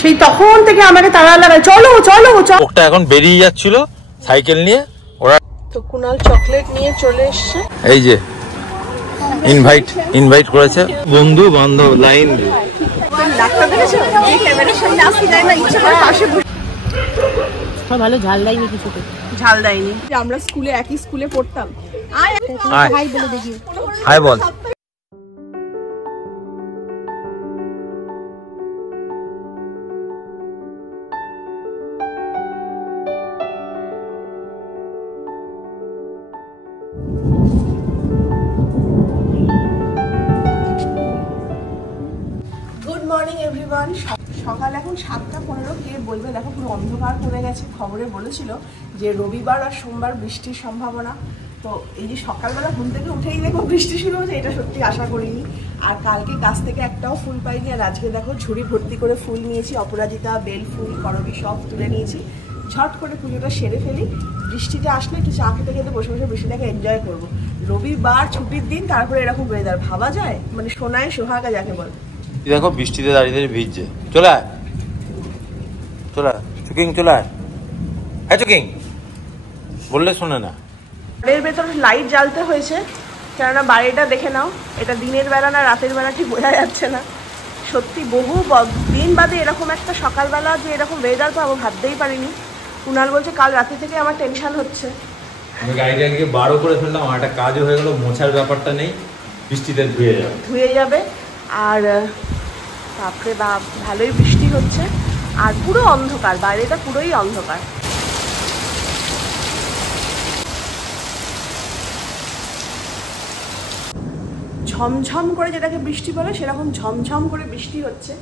সেই তখন থেকে আমাকে তাড়া লাগায়, চলো চলো চলো। ওটা এখন বেরিয়ে যাচ্ছিল সাইকেল নিয়ে। ওরা তো কুনাল চকলেট নিয়ে চলে এসছে। এই যে ইনভাইট করেছে বন্ধু বান্ধব লাইন দিয়ে। ভালো ঝাল দেয়নি কিছুতে, ঝাল দেয়নি। আমরা স্কুলে একই স্কুলে পড়তাম। হাই বলে দেখি, হাই বল। Good morning everyone. সকাল এখন 7:15। কে বলবে, দেখো পুরো অন্ধকার করে গেছে। খবরে বলেছিল যে রবিবার আর সোমবার বৃষ্টির সম্ভাবনা। তো এই যে সকালবেলা ঘুম থেকে উঠেই দেখো বৃষ্টি শুরু হয়েছে, এটা সত্যি আশা করিনি। আর কালকে গাছ থেকে একটাও ফুল পাইনি, আর আজকে দেখো ঝুড়ি ভর্তি করে ফুল নিয়েছি। অপরাজিতা, বেল ফুল, করবী সব তুলে নিয়েছি। ঝট করে পুজোটা সেরে ফেলি। বৃষ্টিটা আসলে একটু চা খেতে খেতে বসে বসে বৃষ্টিটাকে এনজয় করবো। রবিবার ছুটির দিন, তারপরে এরকম ওয়েদার ভাবা যায়? মানে সোনায় সোহাগা যাকে বলে। দেখো বৃষ্টিতে দাঁড়িয়ে দাঁড়িয়ে ভিজছে। চলে আয় চুকিং, চলে আয়। হ্যাঁ চুকিং বললে শোনে না। এর ভেতর লাইট জ্বালতে হয়েছে, কেননা বাড়িটা দেখে নাও, এটা দিনের বেলা না রাতের বেলা ঠিক বোঝা যাচ্ছে না। সত্যি বহু দিন বাদে এরকম একটা সকালবেলা যে এরকম ওয়েদার পাবো ভাবতেই পারিনি। কুনাল বলছে কাল রাতে থেকে আমার টেনশন হচ্ছে। আমি গাড়িটা গিয়ে 12 করে ফেললাম, আমার একটা কাজও হয়ে গেল, মোছার ব্যাপারটা নেই, বৃষ্টিতে ধুয়ে যাবে। আর বাপরে বাপ, ভালোই বৃষ্টি হচ্ছে। আর পুরো অন্ধকার, বাইরেটা পুরোই অন্ধকার। ঝমঝম করে যেটাকে বৃষ্টি বলে, সেরকম ঝমঝম করে বৃষ্টি হচ্ছে।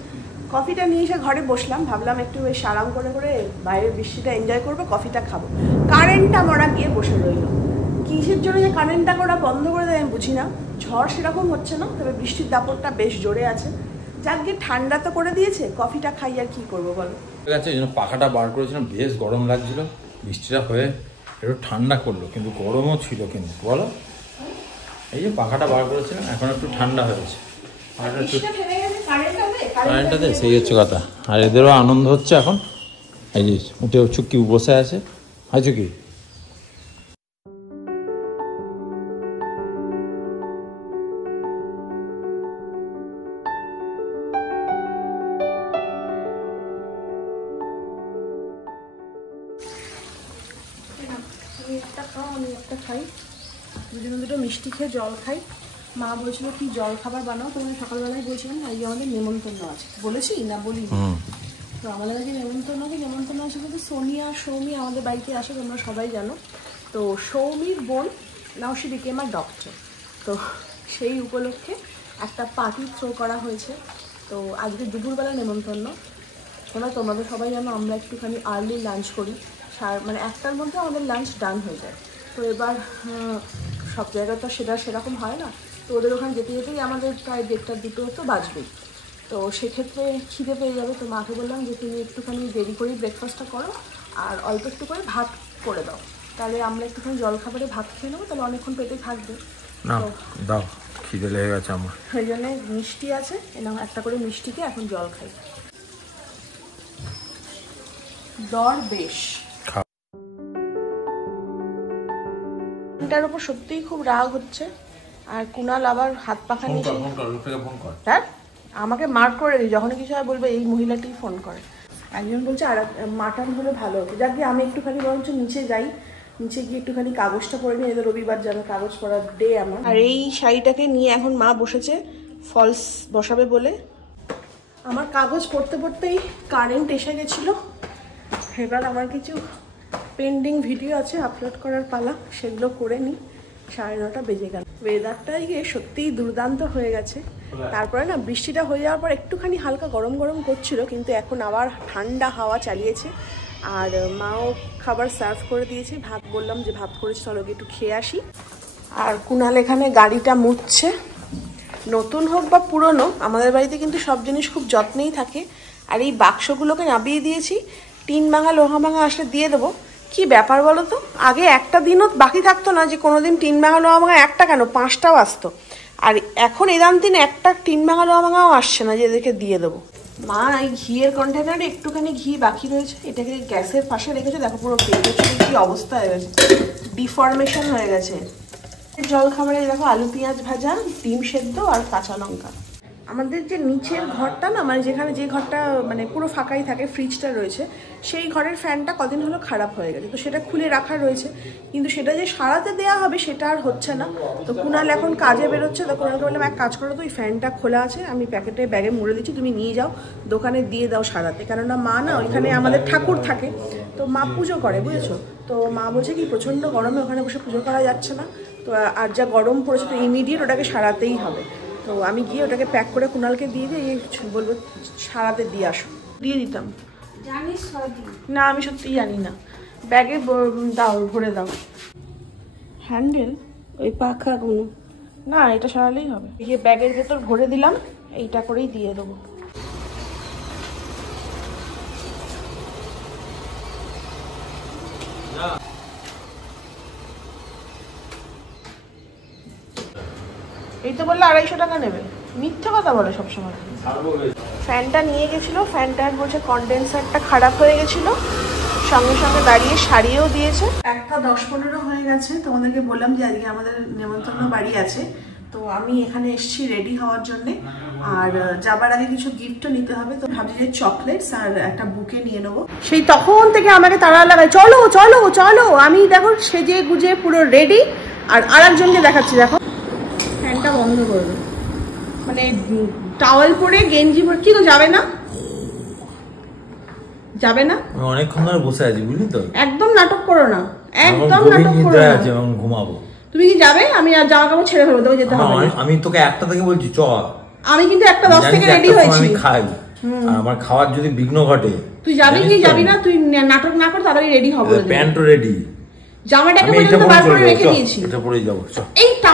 কফিটা নিয়ে এসে ঘরে বসলাম, ভাবলাম একটু বেশ আরাম করে করে বাইরের বৃষ্টিটা এনজয় করবো, কফিটা খাবো। কারেন্টটা মরা গিয়ে বসে রইল। কিসের জন্য যে কারেন্টটা করা বন্ধ করে দেয় আমি বুঝি না। ঝড় সেরকম হচ্ছে না, তবে বৃষ্টির দাপটটা বেশ জোরে আছে। যাক গিয়ে ঠান্ডা তো করে দিয়েছে, কফিটা খাই আর কি করবো বলো। ঠিক আছে, এই জন্য পাখাটা বার করেছিলাম, বেশ গরম লাগছিল। বৃষ্টিটা হয়ে একটু ঠান্ডা করলো, কিন্তু গরমও ছিল কিন্তু বলো। এই যে পাখাটা বার করেছিলাম, এখন একটু ঠান্ডা হয়েছে। আর একটু কারেন্টটা দে, সেই হচ্ছে কথা। আর এদেরও আনন্দ হচ্ছে এখন। এই যে উঠে চুক্কি বসে আছে। হাই চুক্কি। আমি একটা খাই, দুজনে দুটো মিষ্টি খেয়ে জল খাই। মা বলছিল কি জল খাবার বানাও, তোমাদের সকালবেলায় বলছিলাম না, এই যে আমাদের নেমন্তন্ন আছে, বলেছি না বলি। তো আমাদের কাছে নেমন্তন্ন আছে বলতে সোনিয়া সৌমি আমাদের বাড়িতে আসে, তোমরা সবাই জানো। তো সৌমির বোন নাও সে বিকেম আ ডক্টর। তো সেই উপলক্ষে একটা পার্টি থ্রো করা হয়েছে। তো আজকে দুপুরবেলা নেমন্তন্ন। এবার তোমাদের সবাই জানো আমরা একটুখানি আর্লি লাঞ্চ করি, মানে 1টার মধ্যে আমাদের লাঞ্চ ডান হয়ে যায়। তো এবার সব জায়গায় তো সেরকম হয় না। তো ওদের ওখানে যেতে যেতেই আমাদের প্রায় 1:30 2টো তো বাজবেই। তো সেক্ষেত্রে খিদে পেয়ে যাবে। তো মাকে বললাম যে তুমি একটুখানি দেরি করেই ব্রেকফাস্টটা করো, আর অল্প একটু করে ভাত করে দাও, তাহলে আমরা একটুখানি জলখাবারে ভাত খেয়ে নেবো, তাহলে অনেকক্ষণ পেটে থাকবে। দাও, খিদে লেগে গেছে আমার। ওই জন্যে মিষ্টি আছে, এরকম একটা করে মিষ্টিকে এখন জল খাই। দর বেশ এটার উপর সত্যিই খুব রাগ হচ্ছে। আর কুনাল আবার হাত পাখা নিয়ে, হ্যাঁ আমাকে মার্ক করে দিই, যখনই কিছু হয় বলবে এই মহিলাটি ফোন করে। একজন বলছে আর মাটন হলে ভালো হতো। যাক আমি একটুখানি বরঞ্চ নিচে যাই, নিচে গিয়ে একটুখানি কাগজটা পড়ে নিই। এদের রবিবার যাবে, কাগজ পড়ার ডে আমার। আর এই শাড়িটাকে নিয়ে এখন মা বসেছে ফলস বসাবে বলে। আমার কাগজ পড়তে পড়তেই কারেন্ট এসে গেছিলো। এবার আমার কিছু পেন্ডিং ভিডিও আছে আপলোড করার পালা, সেগুলো করে নিই। 9:30 বেজে গেল। ওয়েদারটা গিয়ে সত্যিই দুর্দান্ত হয়ে গেছে। তারপরে না বৃষ্টিটা হয়ে যাওয়ার পর একটুখানি হালকা গরম গরম করছিল, কিন্তু এখন আবার ঠান্ডা হাওয়া চালিয়েছে। আর মাও খাবার সার্ভ করে দিয়েছে, ভাত বললাম যে ভাত করেছি, চলো একটু খেয়ে আসি। আর কুনাল এখানে গাড়িটা মুছছে। নতুন হোক বা পুরনো, আমাদের বাড়িতে কিন্তু সব জিনিস খুব যত্নেই থাকে। আর এই বাক্সগুলোকে নামিয়ে দিয়েছি, টিন ভাঙা লোহা ভাঙা আসলে দিয়ে দেবো। কি ব্যাপার বলো তো, আগে একটা দিনও বাকি থাকতো না যে কোনোদিন টিন ভাঙা লোহা ভাঙা, একটা কেন 5টাও আসতো। আর এখন এদান দিন একটা টিন ভাঙা লোহা ভাঙাও আসছে না যে এদেরকে দিয়ে দেবো। মা এই ঘিয়ের কন্টেনারে একটুখানি ঘি বাকি রয়েছে, এটাকে গ্যাসের পাশে রেখেছে। দেখো পুরো পেটের কি অবস্থা হয়ে গেছে, ডিফরমেশন হয়ে গেছে। জল খাবারে দেখো আলু পেঁয়াজ ভাজা, ডিম সেদ্ধ আর কাঁচা লঙ্কা। আমাদের যে নিচের ঘরটা না, মানে যেখানে যে ঘরটা মানে পুরো ফাঁকাই থাকে, ফ্রিজটা রয়েছে, সেই ঘরের ফ্যানটা কদিন হলো খারাপ হয়ে গেছে। তো সেটা খুলে রাখা রয়েছে, কিন্তু সেটা যে সারাতে দেওয়া হবে সেটা আর হচ্ছে না। তো কুণাল এখন কাজে বেরোচ্ছে, তো কুণালকে বললাম এক কাজ করো, তো ওই ফ্যানটা খোলা আছে, আমি প্যাকেটে ব্যাগে মুড়ে দিচ্ছি, তুমি নিয়ে যাও দোকানে দিয়ে দাও সারাতে। কেননা মা না ওইখানে আমাদের ঠাকুর থাকে, তো মা পুজো করে, বুঝেছো। তো মা বলছে কি প্রচণ্ড গরমে ওখানে বসে পুজো করা যাচ্ছে না, তো আর যা গরম পড়েছে তো ইমিডিয়েট ওটাকে সারাতেই হবে। তো আমি গিয়ে ওটাকে প্যাক করে কুণালকে দিয়ে দিয়ে বলবো সারাতে দিয়ে আসো, দিয়ে দিতাম। জানিস না আমি সত্যি জানি না, ব্যাগে দাও, ভরে দাও। হ্যান্ডেল ওই পাখাগুলো না, এটা সারালেই হবে। গিয়ে ব্যাগের ভেতর ভরে দিলাম, এইটা করেই দিয়ে দেবো। এই তো বললে 250 টাকা নেবে, মিথ্যে কথা বলে সবসময়। ফ্যানটা নিয়ে গেছিলো, ফ্যানটার বলছে কন্ডেন্সারটা খারাপ হয়ে গেছিলো, সঙ্গে সঙ্গে দাঁড়িয়ে সারিয়েও দিয়েছে। 1:10-15 হয়ে গেছে। তোমাদেরকে বললাম যে আজকে আমাদের নেমন্তন্ন বাড়ি আছে, তো আমি এখানে এসেছি রেডি হওয়ার জন্যে। আর যাবার আগে কিছু গিফটও নিতে হবে, তো ভাবছি যে চকলেটস আর একটা বুকে নিয়ে নেবো। সেই তখন থেকে আমাকে তাড়া লাগায়, চলো চলো চলো। আমি দেখো সেজে গুজে পুরো রেডি, আর আরেকজনকে দেখাচ্ছি। দেখো ফ্যানটা বন্ধ করবে, মানে টাওয়াল পরে গেঞ্জি পরে। কি তো যাবে না, যাবে না? আমি অনেকক্ষণ ধরে বসে আছি, বুঝলি তো। একদম নাটক করো না, একদম নাটক করো না। আমি ঘুমাবো। তুমি কি যাবে? আমি আর জামা কাপড় ছেড়ে ফেলবো, তোকে যেতে হবে। আমি তোকে 1টা থেকে বলছি চল। আমি কিন্তু 1:10 থেকে রেডি হয়েছি। আমি খাই, আর আমার খাওয়ার যদি বিঘ্ন ঘটে। তুই যাবি কি যাবি না? তুই নাটক না কর, তাড়াতাড়ি রেডি হবো। প্যান্টও রেডি, জামাটাকে পর্যন্ত বার করে রেখে দিয়েছি। এটা পরেই যাবো। এইটা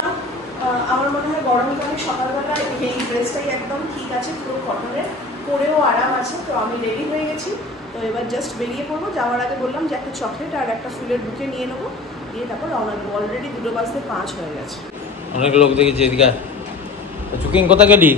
আমার মনে হয় গরমকালে সকালবেলা এই ড্রেসটাই একদম ঠিক আছে, পুরো কটনের, পরেও আরাম আছে। তো আমি রেডি হয়ে গেছি, তো এবার জাস্ট বেরিয়ে পড়বো। যাওয়ার আগে বললাম যে একটা চকলেট আর একটা ফুলের বুকে নিয়ে নেবো, দিয়ে তারপর রওনা দেবো। অলরেডি 2:05 হয়ে গেছে। অনেক লোক দেখেছি এদিকে। চুকিং কোথা গেলি?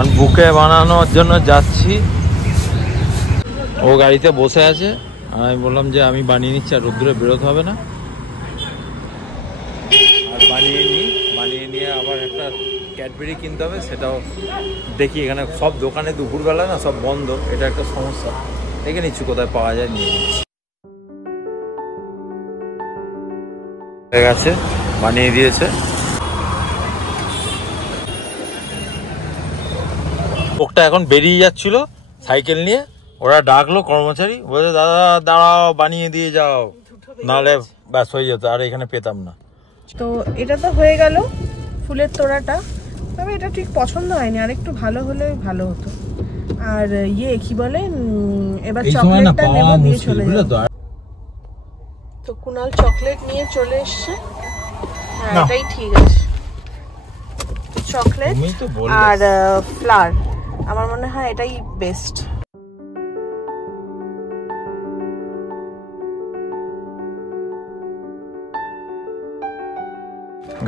আমি বুকে বানানোর জন্য যাচ্ছি, ও গাড়িতে বসে আছে, আর আমি বললাম যে আমি বানিয়ে নিচ্ছি, আর রোদ্দুরে বেরোতে হবে না। আর বানিয়ে নিয়ে আবার একটা ক্যাডবেরি কিনতে হবে, সেটাও দেখি। এখানে সব দোকানে দুপুরবেলা না সব বন্ধ, এটা একটা সমস্যা। দেখে নিচ্ছি কোথায় পাওয়া যায়, নিয়ে নিচ্ছি। হয়ে গেছে, বানিয়ে দিয়েছে। লোকটা এখন বেরিয়ে যাচ্ছিল সাইকেল নিয়ে, ওরা ডাকলো কর্মচারী, বলছে দাদা দাঁড়াও, বানিয়ে দিয়ে যাও, নাহলে ব্যাস হয়ে যেত, আর এখানে পেতাম না। তো এটা তো হয়ে গেল ফুলের তোড়াটা, তবে এটা ঠিক পছন্দ হয়নি, আর একটু ভালো হলে ভালো হতো। আর ইয়ে কি বলে, এবার চকলেটটা নেব, দিয়ে চলে যাব। তো কুণাল চকলেট নিয়ে চলে এসছে, এটাই ঠিক আছে। চকলেট আর ফ্লাওয়ার, আমার মনে হয় এটাই বেস্ট।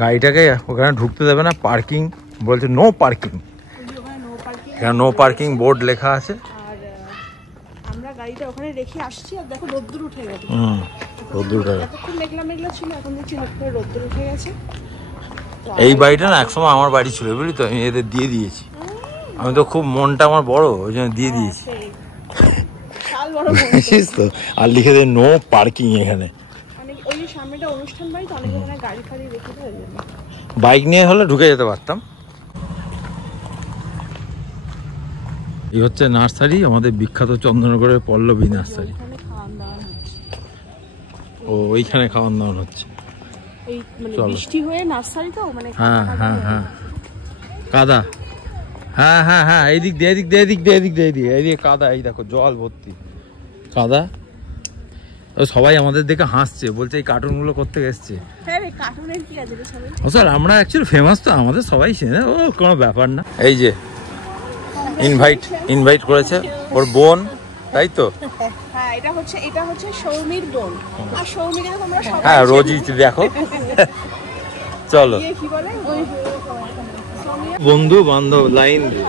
গাড়িটাকে ওখানে ঢুকতে দেবে না, পার্কিং বলছে, নো পার্কিং। এখানে নো পার্কিং বোর্ড লেখা আছে। আর আমরা গাড়িটা ওখানে রেখে আসছি, আর দেখো রোদ্দুর উঠে গেছে। রোদ্দুর উঠে গেছে, এতক্ষণ মেঘলা মেঘলা ছিল, এখন দেখছি হঠাৎ করে রোদ্দুর উঠে গেছে। এই বাড়িটা না একসময় আমার বাড়ি ছিল, বুঝলি তো, আমি এদের দিয়ে দিয়েছি। আমি তো খুব মনটা আমার বড়, ওই জন্য দিয়ে দিয়েছি। বুঝছিস তো, আর লিখে দেয় নো পার্কিং এখানে। ওই যে সামনেটা অনুষ্ঠান বাড়ি, তো অনেকে মনে হয় গাড়ি ফাড়ি রেখে দেয়। বাইক নিয়ে হলে ঢুকে যেতে পারতাম। এই হচ্ছে নার্সারি, আমাদের বিখ্যাত চন্দননগরের পল্লবী নার্সারি। ও ওইখানে খাওয়ান দাওয়ান হচ্ছে। এই মানে চলো। বৃষ্টি হয়ে নার্সারি তো মানে হ্যাঁ হ্যাঁ হ্যাঁ কাদা, হ্যাঁ হ্যাঁ হ্যাঁ এইদিক দিয়ে এদিক দিয়ে এদিক দিয়ে এদিক দিয়ে এইদিকে কাদা, এই দেখো জল ভর্তি কাদা। সবাই আমাদের দেখে হাসছে, বলছে এই কার্টুনগুলো করতে এসছে। হ্যাঁ রে, কার্টুনের কি আছে রে সবাই? ও স্যার আমরা অ্যাকচুয়ালি ফেমাস তো, আমাদের সবাই চেনে, ও কোনো ব্যাপার না। এই যে ইনভাইট করেছে ওর বোন, তাই তো? হ্যাঁ এটা হচ্ছে সৌমির বোন। আর সৌমিকে তোমরা সবাই হ্যাঁ রোজই দেখো। চলো কি বলে ওই বন্ধু বান্ধব লাইন দিয়ে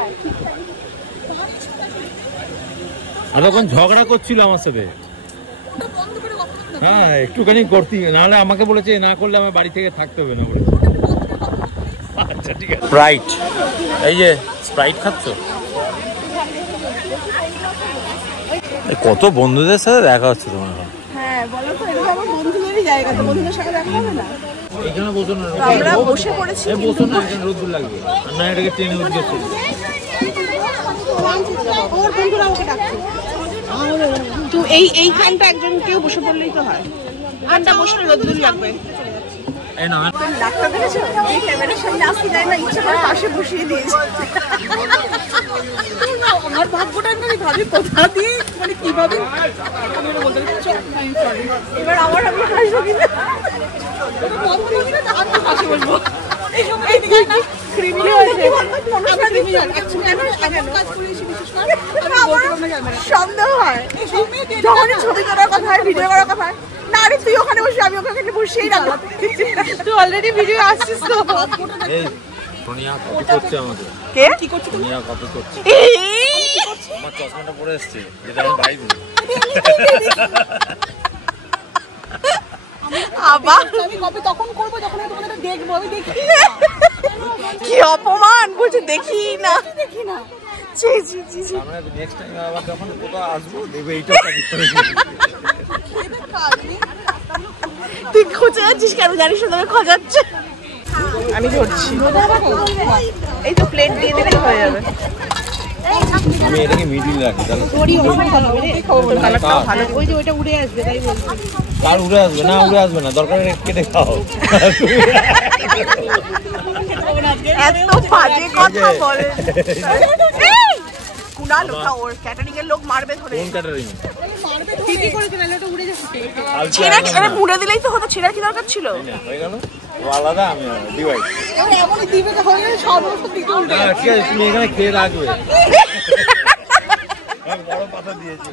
আর তখন ঝগড়া করছিল আমার সাথে। হ্যাঁ একটুখানি করতে, নাহলে আমাকে বলেছে না করলে আমার বাড়ি থেকে থাকতে হবে না বলে। আচ্ছা ঠিক আছে। স্প্রাইট, এই যে স্প্রাইট খাচ্ছ? কত বন্ধুদের সাথে দেখা হচ্ছে তোমার এখন? হ্যাঁ বলো তো, এটা আমার বন্ধুদেরই জায়গা, তো বন্ধুদের সাথে দেখা হবে না? এখানে বসো না, আমরা বসে পড়েছি বসো না, এখানে রোদ লাগবে না, এটাকে ট্রেনে উঠে চলো। ওর বন্ধুরা ওকে ডাকছে। তো এইখানটা একজন কেউ বসে পড়লেই তো হয়। আনটা বসলে রোদ্দুর লাগবে। এই না ডাক্তার দেখেছো, এই ক্যামেরার সামনে আসতে যায় না, ইচ্ছে করে পাশে বসিয়ে দিয়েছে। আমার ভাগ্যটা আমি ভাবি কোথা দিয়ে মানে কিভাবে এবার আমি হাসবো কিনা হাসি বলবো সন্দেহ হয় যখনই ছবি করার কথা হয়, ভিডিও করার কথা হয়, না আরে তুই ওখানে বসে আমি ওখানে বসেই রাখবো। তুই অলরেডি ভিডিও আসছিস তো। এই সোনিয়া কপি করছে আমাকে। কে কি করছিস? সোনিয়া কপি করছে। আমার চশমাটা পরে এসেছে, যেটা আমি বাইরে। আবার আমি কপি তখন করব যখন আমি তোমাদের দেখবো, আমি দেখি কি অপমান বলছে, দেখি না জি জি জি জি। আমরা নেক্সট টাইম আবার যখন কোথাও আসবো দেখবে এইটা কপি করে। তুই খুঁজে যাচ্ছিস কেন? জানিস না তোকে খোঁজাচ্ছে। আমি ধরছি, এই তো প্লেট দিয়ে দিলেই হয়ে যাবে। আমি এটাকে মিডিল রাখি তাহলে। ভালো, ওই যে ওইটা উড়ে আসবে তাই বলছি। আর উড়ে আসবে না, উড়ে আসবে না, দরকার হলে কেটে খাও। এত বাজে কথা বলে। কুনাল ওঠা, ওর ক্যাটারিং এর লোক মারবে ধরে। কোন ক্যাটারিং? ঠিকই করেছে, নাহলে ওটা উড়ে যাবে। ছেঁড়া এরা মুড়ে দিলেই তো হতো, ছেঁড়া কি দরকার ছিল? হয়ে গেল, ও আলাদা আমি ডিভাইড। এমনই দিবে হয়ে সর্বস্ব দিকে উল্টে। না ঠিক আছে, তুমি এখানে খেয়ে রাখবে। বড় পাতা দিয়েছি।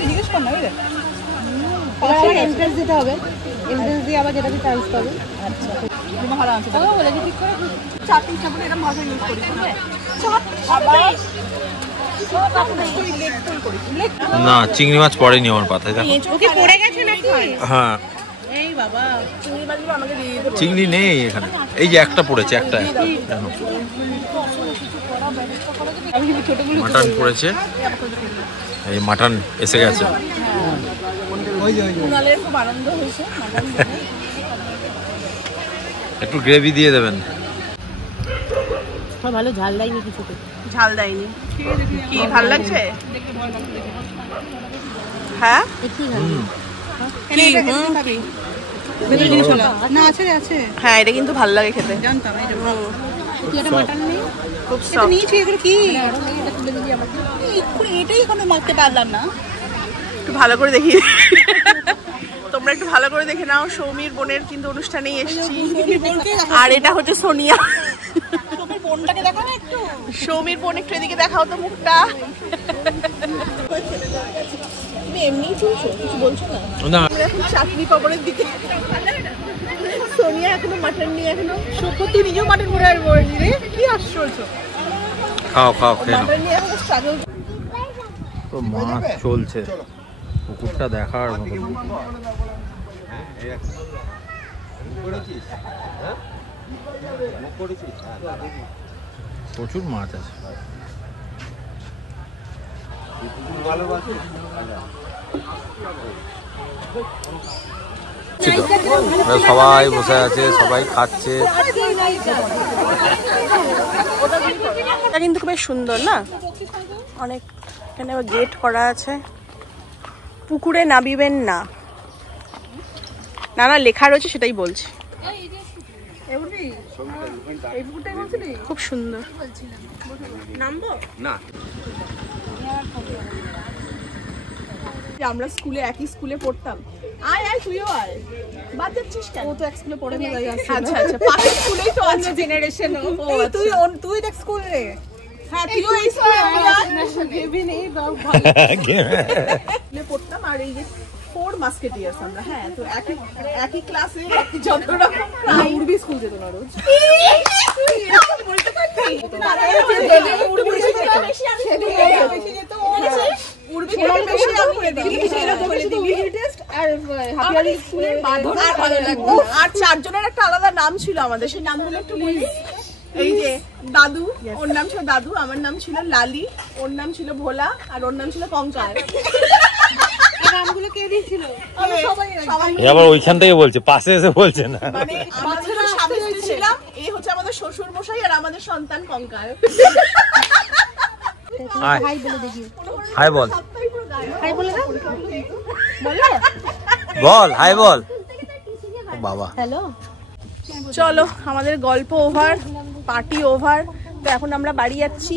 জিজ্ঞেস কর না এন্ট্রেন্স দিতে হবে, এন্ট্রেন্স দিয়ে আবার যেটাতে চান্স পাবে। আচ্ছা ভালো আছে, তবে বলে ঠিক করে চাটনি চাপড়ে এরকম ভাষা ইউজ করি। না চিংড়ি মাছ পড়েনি আমার পাতায়, দেখো। ওকে পড়ে গেছে নাকি? হ্যাঁ এই বাবা, চিংড়ি মাছগুলো আমাকে দিয়ে দিতে বলো। চিংড়ি নেই এখানে, এই যে একটা পড়েছে, একটা দেখো। মাটন পড়েছে, এই মাটন এসে গেছে। কুনালের খুব আনন্দ হয়েছে। একটু গ্রেভি দিয়ে দেবেন। ভালো ঝাল দেয়নি কিছুতে। ঝাল দেয়নি। কি ভাল লাগছে? হ্যাঁ একটু ঝাল কি না আছে আছে। হ্যাঁ এটা কিন্তু ভাল লাগে খেতে। জানতাম এই তুই একটা মাটন নেই, খুব এটা সফট। নিয়েছি। এগুলো কি এটা তুলে দিবি আমাকে? এটাই এখনো মারতে পারলাম না। একটু ভালো করে দেখি, তোমরা একটু ভালো করে দেখে নাও। সৌমির বোনের কিন্তু অনুষ্ঠানেই এসেছি। আর এটা হচ্ছে সোনিয়া। বোনটাকে দেখা না একটু। সৌমির বোন একটু এদিকে দেখাও তো মুখটা। তুমি এমনিই চলছো, কিছু বলছো না? না আমরা এখন চাটনি পাপড়ের দিকে। সোনিয়া এখনো মাটন নিয়ে এখনো তুই নিজেও মাটন করে আর বললি রে, কি আশ্চর্য। খাও খাও খেয়ে নাও। মাটন নিয়ে এখনো স্ট্রাগল। তো মাছ চলছে, পুকুরটা দেখার মতো। প্রচুর মাছ আছে। সবাই বসে আছে, সবাই খাচ্ছে। এটা কিন্তু খুবই সুন্দর না, অনেক এখানে গেট করা আছে। পুকুরে নামিবেন না। না না লেখা রয়েছে সেটাই বলছি। খুব সুন্দর। নামবো না আমরা স্কুলে একই স্কুলে পড়তাম। আয় আয় তুইও আয়। বাদ যাচ্ছিস কেন? ও তো এক স্কুলে পড়ে নিয়ে যাচ্ছে। আচ্ছা আচ্ছা পাশের স্কুলেই তো অন্য জেনারেশন। তুই দেখ স্কুল রে। হ্যাঁ তুইও এই স্কুলে ভেবে নেই স্কুলে পড়তাম। আর এই যে 4 মাস্কেটিয়ার্স আমরা। হ্যাঁ তো একই ক্লাসে যত রকম উর্বি স্কুল যেত না রোজ। বলতে পারছি আর 4 জনের একটা আলাদা নাম ছিল আমাদের, সেই নামগুলো একটু বলি। এই যে দাদু, ওর নাম ছিল দাদু, আমার নাম ছিল লালি, ওর নাম ছিল ভোলা, আর ওর নাম ছিল কঙ্কাল। নামগুলো কে দিয়েছিল? আবার ওইখান থেকে বলছে, পাশে এসে বলছে না। মানে আমাদের স্বামী স্ত্রী ছিলাম, এই হচ্ছে আমাদের শ্বশুর মশাই আর আমাদের সন্তান কঙ্কাল। হাই বলে দেখি। হাই বল, হাই বলে দাও। বল হাই বল। বাবা হ্যালো। চলো আমাদের গল্প ওভার, পার্টি ওভার। তো এখন আমরা বাড়ি যাচ্ছি।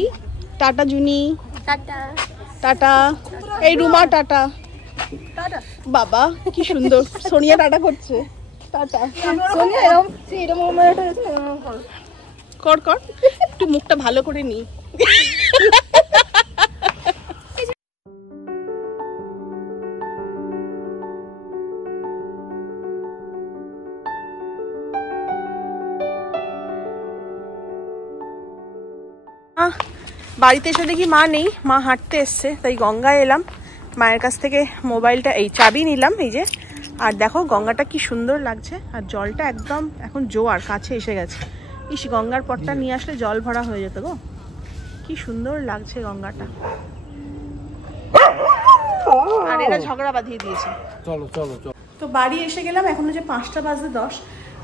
টাটা জুনি, টাটা। টাটা। এই রুমা টাটা। বাবা কি সুন্দর, সোনিয়া টাটা করছে। টাটা সোনিয়া এরকম কর কর, একটু মুখটা ভালো করে নি। বাড়িতে এসে দেখি মা নেই, মা হাঁটতে এসছে, তাই গঙ্গায় এলাম। মায়ের কাছ থেকে মোবাইলটা, এই চাবি নিলাম এই যে। আর দেখো গঙ্গাটা কি সুন্দর লাগছে, আর জলটা একদম এখন জোয়ার কাছে এসে গেছে। ইস, গঙ্গার পটটা নিয়ে আসলে জল ভরা হয়ে যেত গো, কি সুন্দর লাগছে গঙ্গাটা। আর এরা ঝগড়া বাঁধিয়ে দিয়েছে। চলো চলো চলো। তো বাড়ি এসে গেলাম, এখন হচ্ছে 5টা বাজে 10।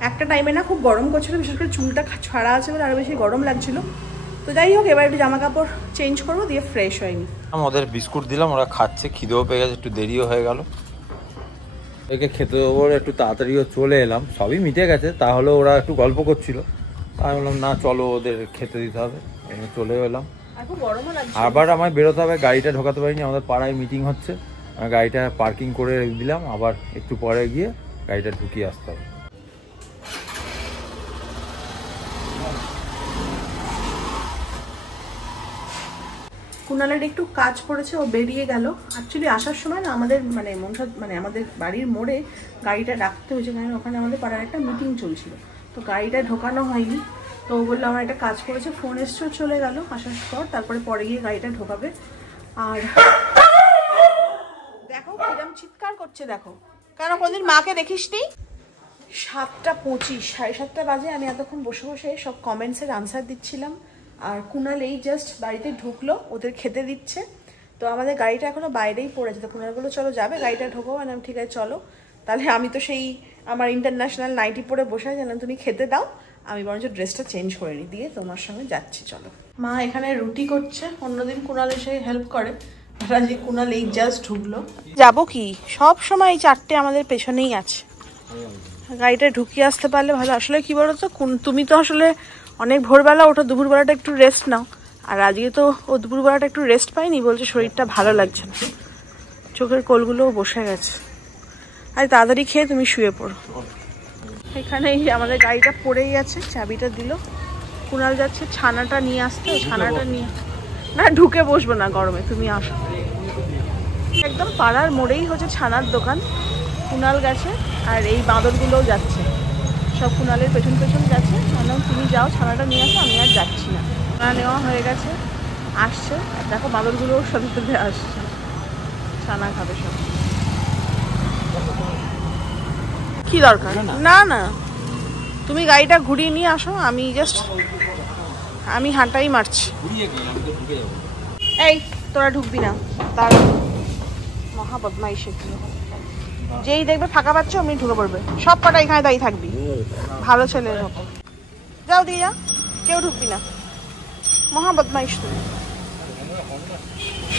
একটা টাইমে না খুব গরম করছিল, বিশেষ করে চুলটা ছাড়া আছে বলে আরো বেশি গরম লাগছিল। তো যাই হোক, এবার একটু জামা কাপড় চেঞ্জ করবো, দিয়ে ফ্রেশ হয়নি। ওদের বিস্কুট দিলাম, ওরা খাচ্ছে, খিদেও পেয়ে গেছে, একটু দেরিও হয়ে গেল। একে খেতে দেবো, একটু তাড়াতাড়িও চলে এলাম, সবই মিটে গেছে, তাহলে ওরা একটু গল্প করছিল। আমি বললাম না চলো ওদের খেতে দিতে হবে, চলেও এলাম। আবার আমায় বেরোতে হবে, গাড়িটা ঢোকাতে পারিনি, আমাদের পাড়ায় মিটিং হচ্ছে। গাড়িটা পার্কিং করে দিলাম, আবার একটু পরে গিয়ে গাড়িটা ঢুকিয়ে আসতে হবে। কুনালের একটু কাজ পড়েছে, ও বেরিয়ে গেল। অ্যাকচুয়ালি আসার সময় না আমাদের আমাদের বাড়ির মোড়ে গাড়িটা রাখতে হয়েছে, কারণ ওখানে আমাদের পাড়ার একটা মিটিং চলছিল। তো গাড়িটা ঢোকানো হয়নি, তো ও বললো আমার একটা কাজ পড়েছে, ফোন এসছে, চলে গেল আসার পর। তারপরে পরে গিয়ে গাড়িটা ঢোকাবে। আর দেখো কিরম চিৎকার করছে, দেখো কেন কোনদিন মাকে দেখিসনি। 7:25, 7:30 বাজে। আমি এতক্ষণ বসে বসে সব কমেন্টসের আনসার দিচ্ছিলাম। আর কুনাল এই জাস্ট বাড়িতে ঢুকলো, ওদের খেতে দিচ্ছে। তো আমাদের গাড়িটা এখনো বাইরেই পড়েছে। তো কুনাল বললো চলো যাবে, গাড়িটা ঢোকো। মানে ঠিক আছে চলো। তাহলে আমি তো সেই আমার ইন্টারন্যাশনাল নাইটি পরে বসে জানলাম, তুমি খেতে দাও, আমি বরঞ্চ ড্রেসটা চেঞ্জ করে নিই, দিয়ে তোমার সঙ্গে যাচ্ছি চলো। মা এখানে রুটি করছে, অন্যদিন কুনাল এসে হেল্প করে, আজকে কুনাল এই জাস্ট ঢুকলো। যাবো কি, সব সময় এই 4টে আমাদের পেছনেই আছে। গাড়িটা ঢুকিয়ে আসতে পারলে ভালো। আসলে কি বলতো, তুমি তো আসলে অনেক ভোরবেলা ওঠো, দুপুরবেলাটা একটু রেস্ট নাও। আর আজকে তো ও দুপুরবেলাটা একটু রেস্ট পাইনি, বলছে শরীরটা ভালো লাগছে না, চোখের কোলগুলোও বসে গেছে। আর তাড়াতাড়ি খেয়ে তুমি শুয়ে পড়ো। এখানে আমাদের গাড়িটা পড়েই আছে, চাবিটা দিল। কুনাল যাচ্ছে ছানাটা নিয়ে আসতে, ছানাটা নিয়ে না ঢুকে বসবো না গরমে, তুমি আসো। একদম পাড়ার মোড়েই হচ্ছে ছানার দোকান। কুনাল গেছে আর এই বাঁদরগুলোও যাচ্ছে, সব কুনালের পেছন পেছন গেছে। বললাম তুমি যাও ছানাটা নিয়ে আসো, আমি আর যাচ্ছি না। ছানা নেওয়া হয়ে গেছে, আসছে। দেখো বাঁদরগুলোও সাথে সাথে আসছে, ছানা খাবে সব। কি দরকার, না না তুমি গাড়িটা ঘুরিয়ে নিয়ে আসো, আমি জাস্ট আমি হাঁটাই মারছি। এই তোরা ঢুকবি না, তার মহা বদমাইশি। যেই দেখবে ফাঁকা পাচ্ছ আমি ঢুকে পড়বে, সব কটা এখানে দাঁড়িয়ে থাকবি, ভালো ছেলে হোক। যাও দিয়ে যা, কেউ ঢুকবি না, মহা বদমাইশ তুমি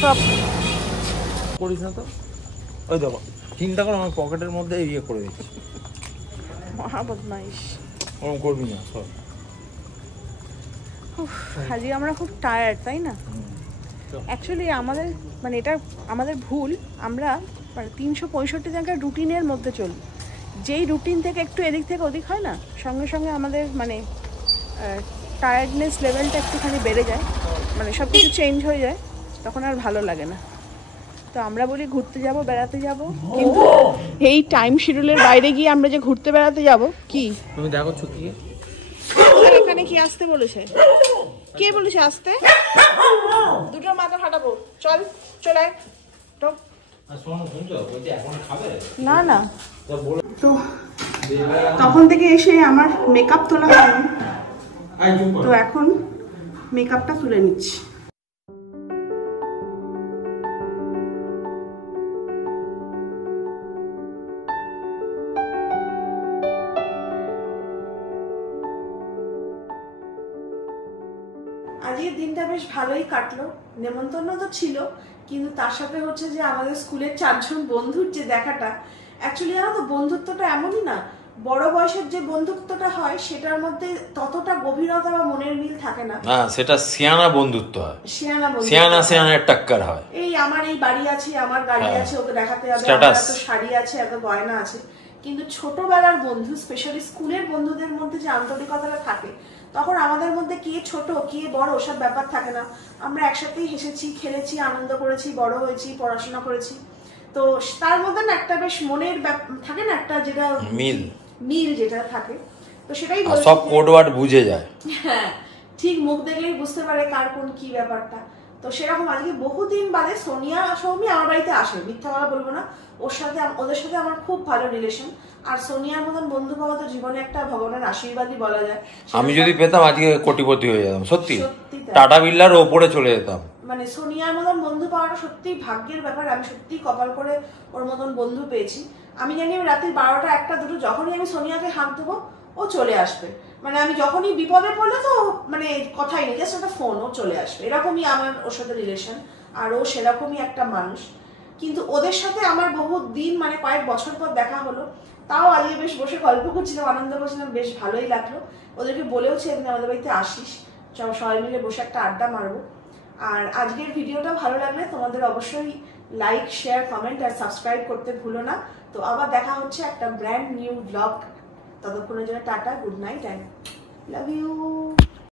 সব। করিস না তো, ওই দেখো চিন্তা করো, আমার পকেটের মধ্যে ইয়ে করে দিচ্ছি। মহা বদমাইশ। ওরকম করবি না সব। আজকে আমরা খুব টায়ার্ড, তাই না? অ্যাকচুয়ালি আমাদের মানে এটা আমাদের ভুল, আমরা মানে 365 জায়গায় রুটিনের মধ্যে চলি। যেই রুটিন থেকে একটু এদিক থেকে ওদিক হয় না, সঙ্গে সঙ্গে আমাদের মানে টায়ার্ডনেস লেভেলটা একটুখানি বেড়ে যায়, মানে সব কিছু চেঞ্জ হয়ে যায়, তখন আর ভালো লাগে না। তো আমরা বলি ঘুরতে যাব, বেড়াতে যাব, কিন্তু এই টাইম শিডিউলের বাইরে গিয়ে আমরা যে ঘুরতে বেড়াতে যাব কি তুমি দেখো ছুটি এখানে কি আসতে বলেছে? কে বলেছে আসতে? দুটো মাথা ফাটাবো। চল চলে আয়। না না, তো তখন থেকে এসে আমার মেকআপ তোলা হয়নি, তো এখন মেকআপটা তুলে নিচ্ছি। আজকের দিনটা বেশ ভালোই কাটলো। নেমন্তন্ন তো ছিল, কিন্তু তার সাথে হচ্ছে যে আমাদের স্কুলের 4 জন বন্ধুর যে দেখাটা, অ্যাকচুয়ালি জানো তো বন্ধুত্বটা এমনই না, বড় বয়সের যে বন্ধুত্বটা হয় সেটার মধ্যে ততটা গভীরতা বা মনের মিল থাকে না। না, সেটা সিয়ানা বন্ধুত্ব হয়। সিয়ানার টাক্কার হয়। এই আমার এই বাড়ি আছে, আমার গাড়ি আছে, ওকে দেখাতে হবে, এত শাড়ি আছে, এত গয়না আছে। কিন্তু ছোটবেলার বন্ধু, স্পেশালি স্কুলের বন্ধুদের মধ্যে যে আন্তরিকতাটা থাকে, তখন আমাদের মধ্যে কে ছোট কে বড় ওসব ব্যাপার থাকে না। আমরা একসাথেই হেসেছি, খেলেছি, আনন্দ করেছি, বড় হয়েছি, পড়াশোনা করেছি। তো তার মধ্যে না একটা বেশ মনের থাকে না, একটা যেটা মিল যেটা থাকে, তো সেটাই সব কোড ওয়ার্ড বুঝে যায়। হ্যাঁ, ঠিক মুখ দেখলেই বুঝতে পারে কার কোন কি ব্যাপারটা। তো সেরকম আজকে বহুদিন বাদে সোনিয়া সৌমি আমার বাড়িতে আসে, মিথ্যা কথা বলবো না, ওদের সাথে আমার খুব ভালো রিলেশন। আর সোনিয়ার মতন বন্ধু পাওয়া তো জীবনে একটা ভগবানের আশীর্বাদই বলা যায়। আমি যদি পেতাম আজকে কোটিপতি হয়ে যেতাম, সত্যি টাটা বিড়লার ওপরে চলে যেতাম। মানে সোনিয়ার মতন বন্ধু পাওয়াটা সত্যি ভাগ্যের ব্যাপার। আমি সত্যি কপাল করে ওর মতন বন্ধু পেয়েছি। আমি জানি আমি রাত্রি 12টা 1টা 2টো যখনই আমি সোনিয়াকে হাঁক দেবো ও চলে আসবে। মানে আমি যখনই বিপদে পড়লে তো মানে কথাই নেই, জাস্ট একটা ফোন, ও চলে আসবে। এরকমই আমার ওর সাথে রিলেশন, আর ও সেরকমই একটা মানুষ। কিন্তু ওদের সাথে আমার বহু দিন মানে কয়েক বছর পর দেখা হলো, তাও আজকে বেশ বসে গল্প করছিলাম, আনন্দ করছিলাম, বেশ ভালোই লাগলো। ওদেরকে বলেওছি একদিন আমাদের বাড়িতে আসিস, সবাই মিলে বসে একটা আড্ডা মারবো। আর আজকের ভিডিওটা ভালো লাগলে তোমাদের অবশ্যই লাইক, শেয়ার, কমেন্ট আর সাবস্ক্রাইব করতে ভুলো না। তো আবার দেখা হচ্ছে একটা ব্র্যান্ড নিউ ব্লগ। ততক্ষণের জন্য টাটা, good night and love you.